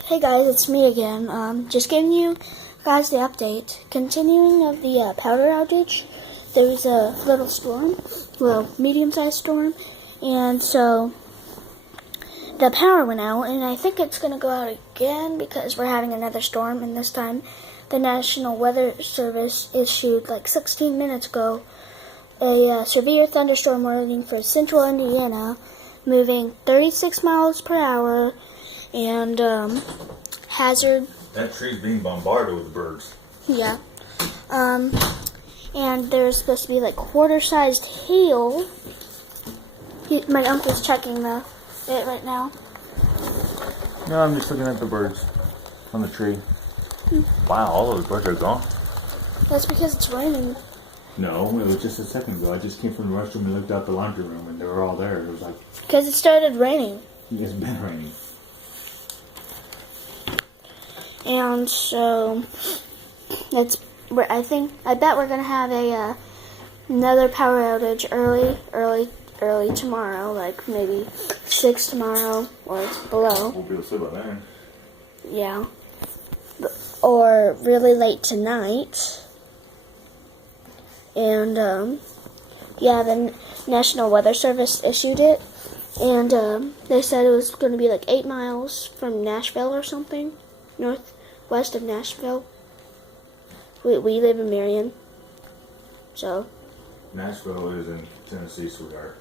Hey guys, it's me again. Just giving you guys the update. Continuing of the power outage, there was a little storm, well, medium-sized storm, and so the power went out, and I think it's going to go out again because we're having another storm, and this time the National Weather Service issued like 16 minutes ago a severe thunderstorm warning for central Indiana, moving 36 miles per hour, and hazard. That tree's being bombarded with birds. Yeah. And there's supposed to be like quarter-sized hail. My uncle's checking it right now. No, I'm just looking at the birds on the tree. Wow, all those birds are gone. That's because it's raining. No, it was just a second ago. I just came from the restroom and looked out the laundry room, and they were all there. It was like, Because it started raining. it's been raining. And so I bet we're gonna have another power outage early tomorrow, like maybe 6 tomorrow or below. Won't be able to sleep by then. Yeah. Or really late tonight. And yeah, the National Weather Service issued it, and they said it was going to be like 8 miles from Nashville or something, northwest of Nashville. We live in Marion, so. Nashville is in Tennessee, sweetheart.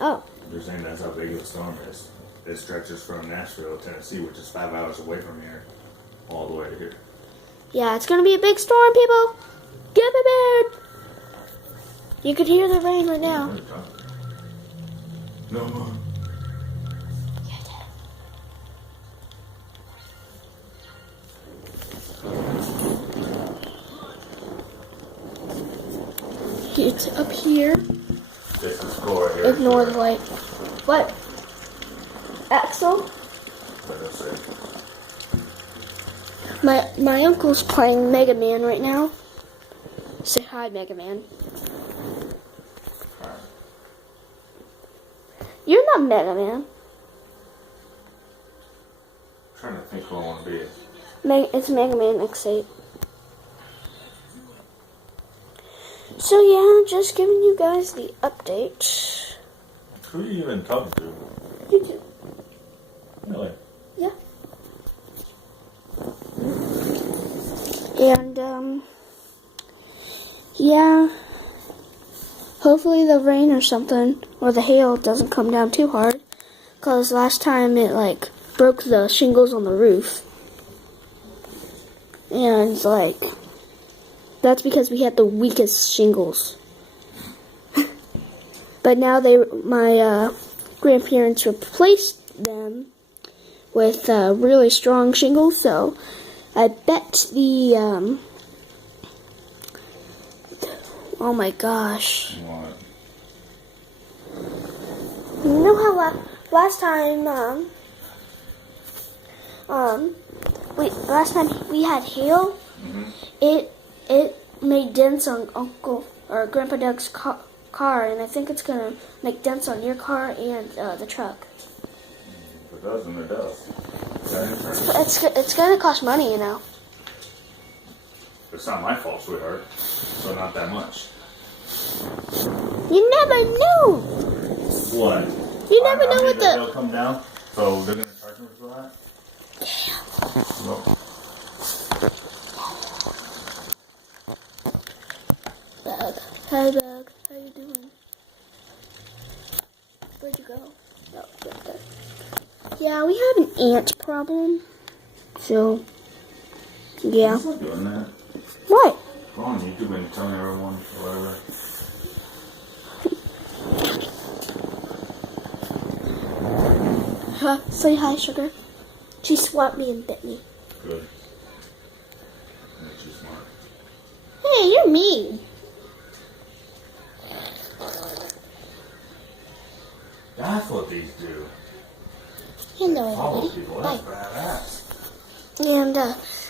Oh. They're saying that's how big the storm is. It stretches from Nashville, Tennessee, which is 5 hours away from here, all the way to here. Yeah, it's going to be a big storm, people. Get prepared. You could hear the rain right now. No more. It's up here. This is cool right here. Ignore the light. What? Axel? What did I say? My uncle's playing Mega Man right now. Say hi, Mega Man. Hi. You're not Mega Man. I'm trying to think who I want to be. It's Mega Man X8. So yeah, just giving you guys the update. Who are you even talking to? YouTube. Really? Yeah. And yeah. Hopefully the rain or something, or the hail doesn't come down too hard. Because last time it like broke the shingles on the roof. And like, that's because we had the weakest shingles. But now my grandparents replaced them with really strong shingles, so I bet the oh my gosh. What? You know how last time last time we had hail, it made dents on Uncle or Grandpa Doug's car, and I think it's gonna make dents on your car and the truck. If it does, then it does. Is that insurance? It's gonna cost money, you know. It's not my fault, sweetheart. So not that much. You never know. What? You never know what they'll come down, so they're gonna charge me for that? No. Bug. Hi, Bug. How you doing? Where'd you go? Oh, right there. Yeah, we have an ant problem. So, yeah. I'm not doing that. What? Go on YouTube and tell everyone whatever. Say hi, sugar. She swapped me and bit me. Good. Makes you smart. Hey, you're mean. That's what these do. Hello, Follow everybody. people. Bye. That's badass. And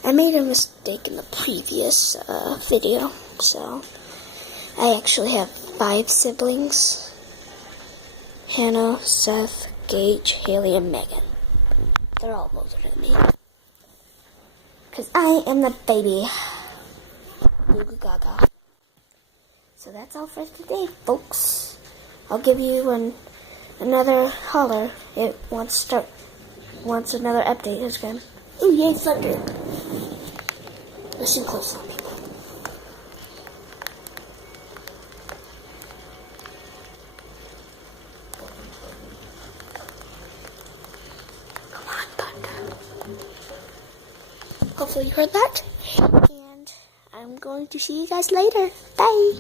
I made a mistake in the previous video, so I actually have 5 siblings: Hannah, Seth, Gage, Haley, and Megan. they're all older than me. Because I am the baby. Goo goo gaga. So that's all for today, folks. I'll give you another holler once another update has come. Ooh, yay, thunder. Listen closely, people. Come on, thunder. Hopefully you heard that. And I'm going to see you guys later. Bye.